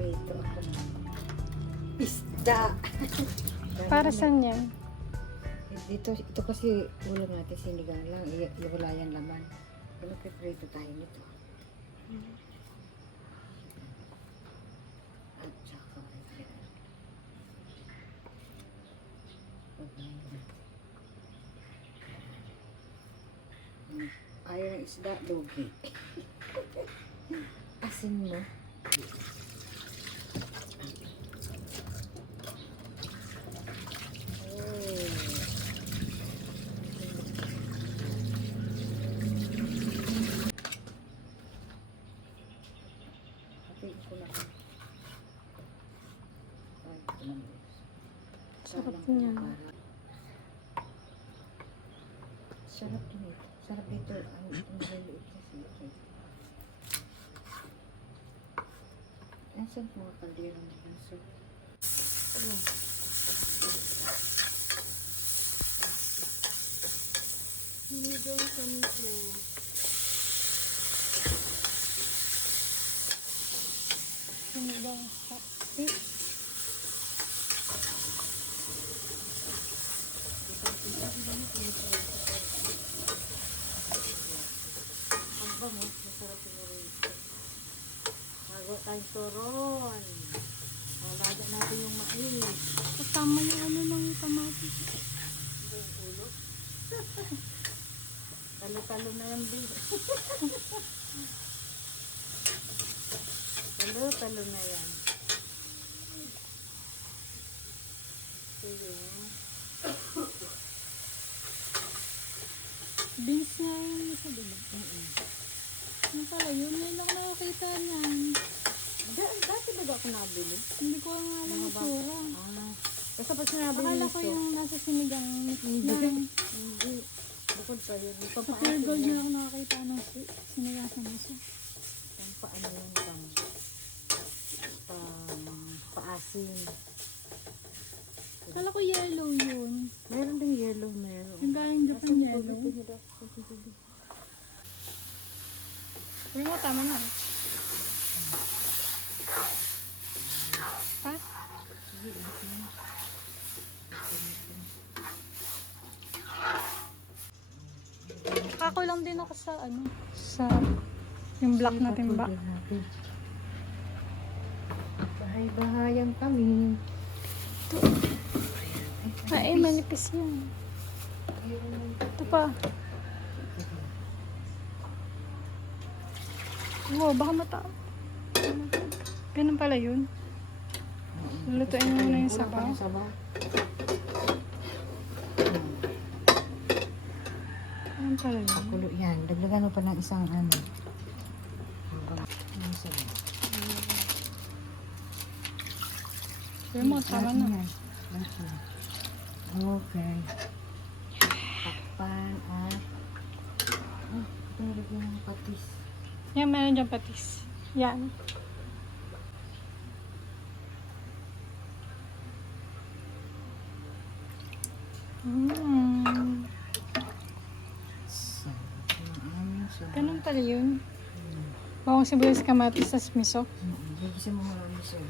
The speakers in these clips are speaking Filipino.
Magpiprito ako ng isda. Para saan yan? Ito kasi ulam natin sinigang lang. Wala yan laman. Magpiprito tayo nito. At saka yan. Pagkain natin. Ayaw ng isda, lugi. Asin mo. Sarap niya. Sarap din ito. Sarap dito. Ang maliit sa sito. Asan mga kaldero ng kanso? Hindi daw kanso. Ano ba? Ang bango. Masarap siguro ito. Bago tayong turon. Lagyan natin yung mais. Kasama yung ano ng kamatis. Yung ulo. Talo-talo na yung big. Talo-talo na yan. Ito yun. Beans nga yung isa, diba? Ano pala yun? Ngayon ako nakakita niyan. Dati ba ako nabili? Hindi ko nga alam yung sura. Basta pag sinabi Akala nito. ko yung nasa sinigang. Hindi. Bukod pa yun. Sa pure gold na ako nakakita ng sinigang sa masa. Paano yung paasin. Akala ko yellow yun. Meron ding yellow, meron. Yung galing Japan yellow. Uy mo, tama na. Ha? Ako lang din ako sa ano, sa yung black na timba. Bahay-bahayan kami. Ay, manipis yan. Ito pa. Wow, baka mata. Ganun pala yun. Lulutuin mo na yung sabaw. Ganun pala yun. Kulo yan. Dagdagan mo pa ng isang ano. Yung sabaw. Pero mo, tama na. Okay. Takpan at pinagyan ng patis. Yan, meron dyan patis. Yan. Ganun pala yun. Bawang sibuyas, kamatis, tas miso. Gigisin mo mga miso.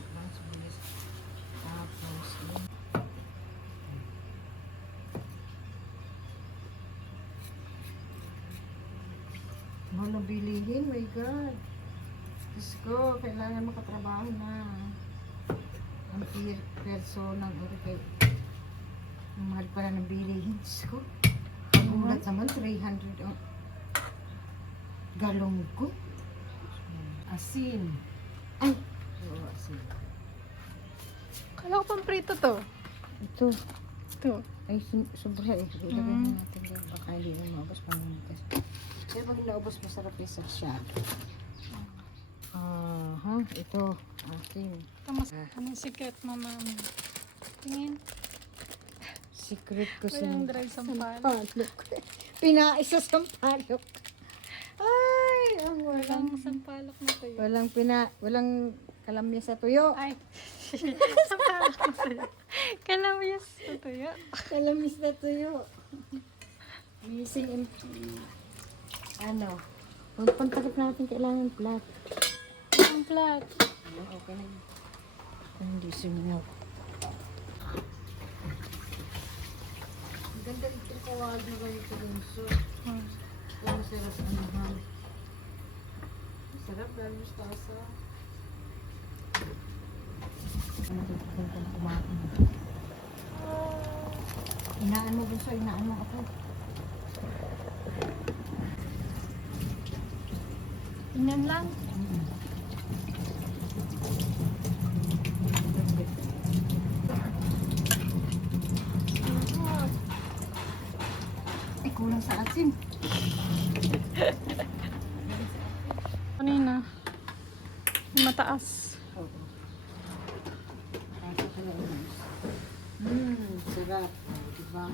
Tapos, ano bilihin? My God. Diyos ko, kailangan makatrabaho na. Ang perso ng kay ang mahal pala ng bilihin. Diyos ko. Ang ulat naman, 300 ang galong ko. Asin. Ay! Oo, asin. Kala ko pang prito to. Ito. Ito. Ay, sobra eh. Ilagay na natin yan. Baka hindi na maubos pang minutes. Pero pag naubos, masarap yung sa siya. Ito. Asin. Kamas, anong secret, mama? Tingin. Secret ko sa Walang dry sampalok. sampalok. Pinaisa sampalok. Ay, ang Walang sampalok na tuyo. walang kalamya sa tuyo. Ay. Sampalok na tuyo. Kalamyas na tuyo. Kalamis na tuyo. Missing in ano. Pagtagap natin kailangan flat. Ang plat. Okay na yun. Hindi sumingok. Ang ganda itong kawag na ganito bunso. Hmm. Pero masarap anuhan. Masarap dahil mustasa. Ano ito kung kumain? Inaan mo bunso, inaan mo ako. Inyan lang. Ay, kulang sa asin. Kanina. Mataas. Oo. Sarap. Diba?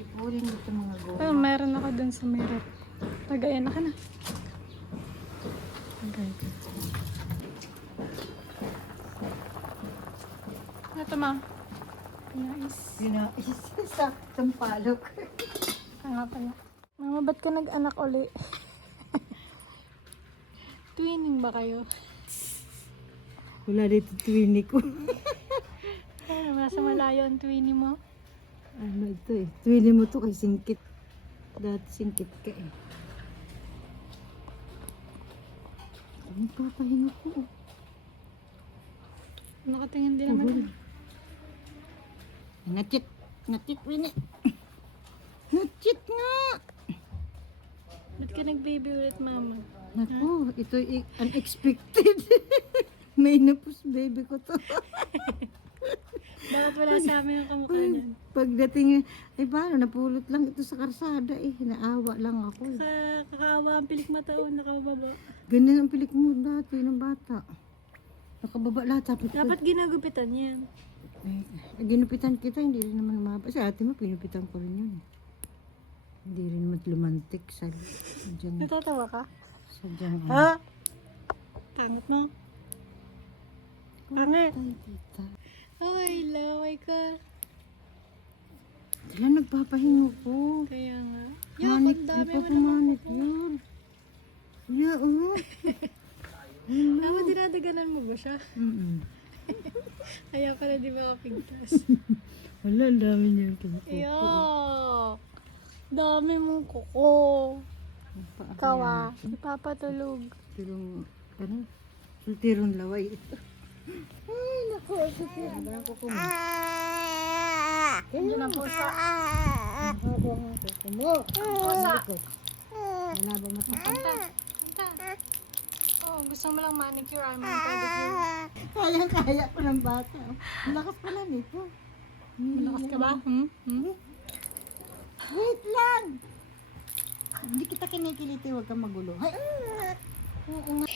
Ipurin dito mga goma. Oh, meron ako dun sa mirror. Tagayan na ka na. Tagay ka. Ito ma. Pinais. Pinais sa sampalok. Nga pala. Mama, ba't ka nag-anak uli? Twinning ba kayo? Wala dito twinny ko. Ano, nasa malayo ang twinning mo? Ano ito eh. Twinny mo to kay singkit. Dati singkit ka eh. Magpapahinga ko. Nakatingin din naman. Natchit. Natchit, Winnie. Natchit nga. Ba't ka nag-baby ulit, mama? Naku, ito unexpected. May napus baby ko to. Bakit wala sa amin ang kamukha niyan? Pagdating, ay paano, napulot lang ito sa karsada eh. Naawa lang ako eh. Sa kakawa ang pilik mata o nakababa. Ganun ang pilik mo dati ng bata. Nakababa lahat. Sabi ko, Dapat ginagupitan yan. eh, ginupitan kita, hindi rin naman mapa. Sa ate mo, pinupitan ko rin yun. Hindi rin naman lumantik sa dyan. Natatawa ka? Sa dyan. Ha? Tangat mo. Tangat. Ay, tita. Ay, laway ka. Sila nagpapahingo ko. Kaya nga. Manik, ang dami mo nagpapamanit naman. yun. Yeah, oh. Mama, dinadaganan mo ba siya? Mm-mm. Kaya pala di ba kapigtas? Wala, ang dami niya kuko. Ayo! Dami mong kuko. Kawa. Ipapatulog. Tirong, ano? Sultirong laway ito. Ay, naku, sultirong. Ang kuko mo. Yan ang pusa. Ang haba ng kuko mo. Pusa. Malaba mo ito. Anta. Anta. Oh, gusto mo lang manicure, I'm on pedicure. Kaya ko ng bata. Ang lakas pala nito. Malakas ka ba? Wait lang! Hindi kita kinikiliti, huwag kang magulo. Ay! Oo nga.